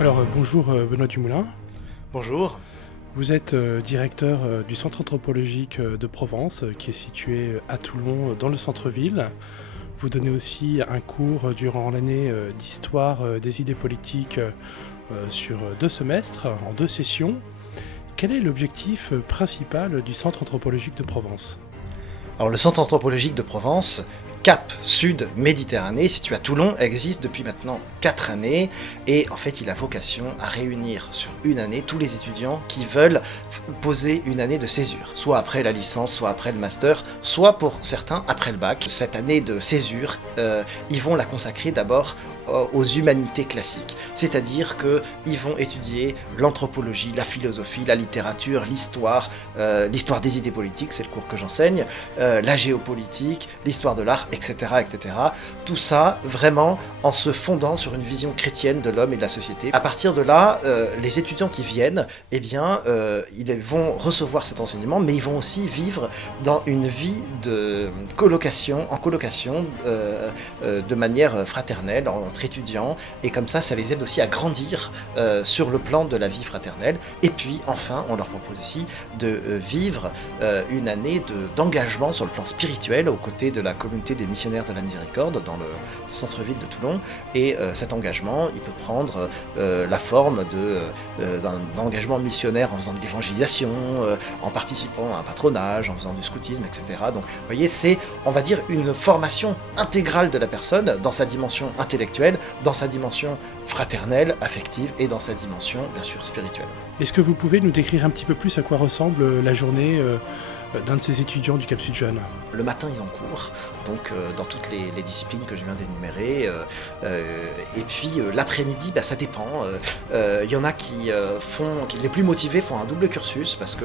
Alors bonjour Benoît Dumoulin, Bonjour. vous êtes directeur du Centre anthropologique de Provence qui est situé à Toulon dans le centre-ville. Vous donnez aussi un cours durant l'année d'histoire des idées politiques sur 2 semestres, en 2 sessions. Quel est l'objectif principal du Centre anthropologique de Provence? Alors le Centre anthropologique de Provence, Cap Sud Méditerranée, situé à Toulon, existe depuis maintenant 4 années et en fait il a vocation à réunir sur une année tous les étudiants qui veulent poser une année de césure, soit après la licence, soit après le master, soit pour certains après le bac. Cette année de césure, ils vont la consacrer d'abord aux humanités classiques, c'est-à-dire qu'ils vont étudier l'anthropologie, la philosophie, la littérature, l'histoire des idées politiques, c'est le cours que j'enseigne, la géopolitique, l'histoire de l'art, etc., etc. Tout ça vraiment en se fondant sur une vision chrétienne de l'homme et de la société. À partir de là, les étudiants qui viennent, eh bien, ils vont recevoir cet enseignement, mais ils vont aussi vivre dans une vie de colocation, en colocation, de manière fraternelle, entre étudiants, et comme ça les aide aussi à grandir sur le plan de la vie fraternelle. Et puis, enfin, on leur propose aussi de vivre une année d'engagement sur le plan spirituel aux côtés de la communauté des missionnaires de la miséricorde dans le centre-ville de Toulon. Et cet engagement, il peut prendre la forme d'un engagement missionnaire en faisant de l'évangélisation, en participant à un patronage, en faisant du scoutisme, etc. Donc, vous voyez, c'est, on va dire, une formation intégrale de la personne dans sa dimension intellectuelle, dans sa dimension fraternelle, affective et dans sa dimension, bien sûr, spirituelle. Est-ce que vous pouvez nous décrire un petit peu plus à quoi ressemble la journée d'un de ces étudiants du Cap Sud Jeune? Le matin, ils ont cours, donc dans toutes les disciplines que je viens d'énumérer. Et puis l'après-midi, ça dépend. Il y en a qui les plus motivés font un double cursus parce que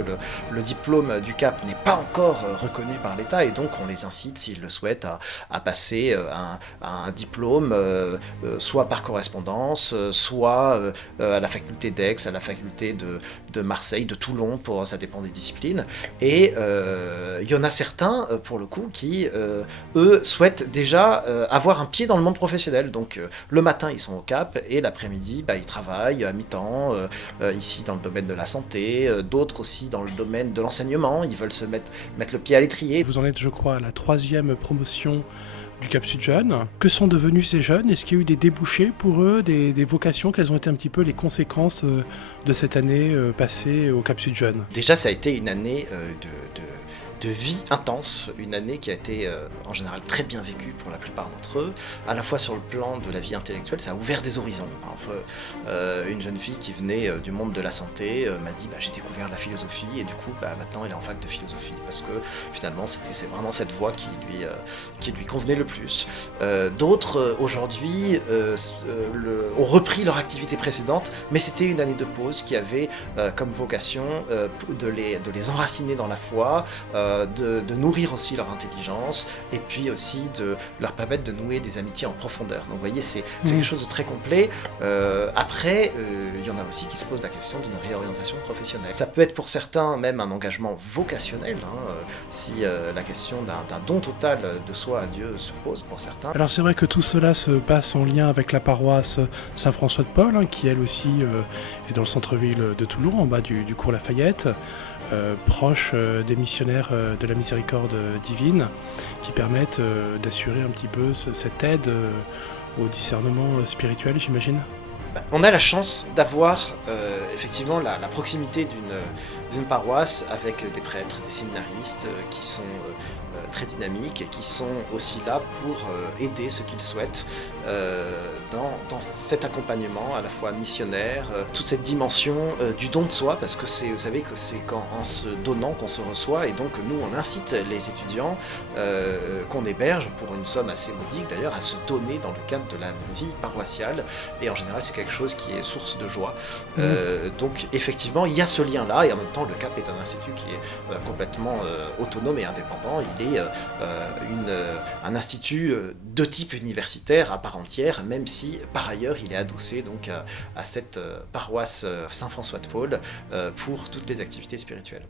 le diplôme du CAP n'est pas encore reconnu par l'État et donc on les incite, s'ils le souhaitent, à passer un diplôme, soit par correspondance, soit à la faculté d'Aix, à la faculté de Marseille, de Toulon, ça dépend des disciplines. Et il y en a certains, pour le coup, qui, eux, souhaitent déjà avoir un pied dans le monde professionnel. Donc, le matin, ils sont au CAP, et l'après-midi, ils travaillent à mi-temps, ici dans le domaine de la santé, d'autres aussi dans le domaine de l'enseignement. Ils veulent se mettre le pied à l'étrier. Vous en êtes, je crois, à la 3e promotion du Cap Sud Jeunes. Que sont devenus ces jeunes? Est-ce qu'il y a eu des débouchés pour eux, des vocations? Quelles ont été un petit peu les conséquences de cette année passée au Cap Sud Jeunes? Déjà, ça a été une année de vie intense, une année qui a été en général très bien vécue pour la plupart d'entre eux, à la fois sur le plan de la vie intellectuelle, ça a ouvert des horizons. Une jeune fille qui venait du monde de la santé m'a dit j'ai découvert la philosophie et du coup maintenant elle est en fac de philosophie parce que finalement c'est vraiment cette voie qui lui convenait le plus. D'autres aujourd'hui ont repris leur activité précédente, mais c'était une année de pause qui avait comme vocation de les enraciner dans la foi, de nourrir aussi leur intelligence et puis aussi de leur permettre de nouer des amitiés en profondeur. Donc vous voyez, c'est quelque chose de très complet. Après, il y en a aussi qui se posent la question d'une réorientation professionnelle. Ça peut être pour certains même un engagement vocationnel, si la question d'un don total de soi à Dieu se pose pour certains. Alors c'est vrai que tout cela se passe en lien avec la paroisse Saint-François de Paul, qui elle aussi est dans le centre-ville de Toulon, en bas du cours Lafayette. Proche des missionnaires de la miséricorde divine, qui permettent d'assurer un petit peu cette aide au discernement spirituel, j'imagine. On a la chance d'avoir effectivement la proximité d'une paroisse avec des prêtres, des séminaristes qui sont très dynamiques et qui sont aussi là pour aider ceux qu'ils souhaitent dans cet accompagnement à la fois missionnaire, toute cette dimension du don de soi, parce que vous savez que c'est en se donnant qu'on se reçoit, et donc nous on incite les étudiants qu'on héberge pour une somme assez modique d'ailleurs à se donner dans le cadre de la vie paroissiale, et en général c'est quelque chose qui est source de joie. Donc effectivement il y a ce lien là, et en même temps le CAP est un institut qui est complètement autonome et indépendant. Il est un institut de type universitaire à part entière, même si par ailleurs il est adossé donc à cette paroisse Saint-François de Paul pour toutes les activités spirituelles.